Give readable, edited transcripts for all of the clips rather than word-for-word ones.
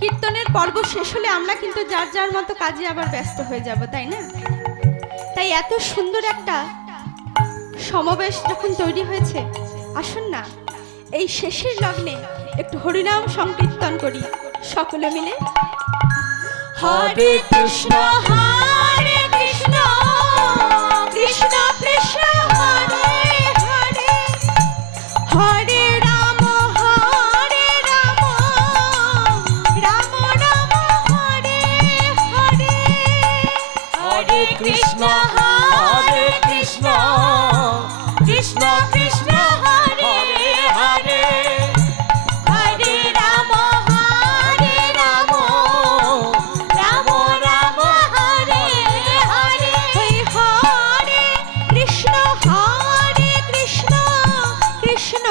কীর্তনের পর্ব শেষ হলে আমরা কিন্তু যার যার মতো কাজে আবার ব্যস্ত হয়ে যাব, তাই না? তাই এত সুন্দর একটা সমাবেশ যখন তৈরি হয়েছে, আসুন না এই শেষের লগ্নে একটু হরিনাম সংকীর্তন করি সকলে মিলে। হরে কৃষ্ণ হরে কৃষ্ণ কৃষ্ণ কৃষ্ণ হরে হরে, হরে রাম রাম রাম হরে হরে। হরে কৃষ্ণ হরে কৃষ্ণ কৃষ্ণ কৃষ্ণ হরে হরে, হরে রাম রাম রাম হরে হরে। হরে কৃষ্ণ কৃষ্ণ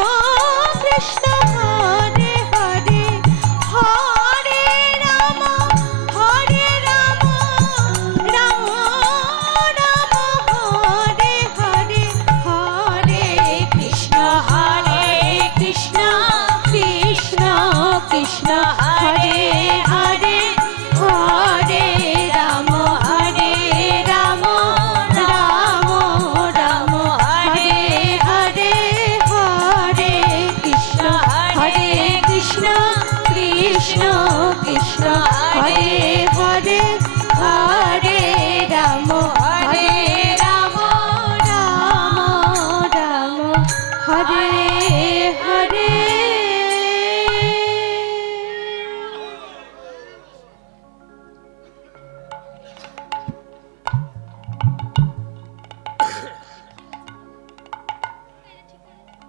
কৃষ্ণ হরে হরে, হরে রাম রাম রাম হরে হরে। হরে কৃষ্ণ কৃষ্ণ কৃষ্ণ কৃষ্ণ হরে হরে, হরে রাম রাম রাম হরে হরে। হরে কৃষ্ণ কৃষ্ণ কৃষ্ণ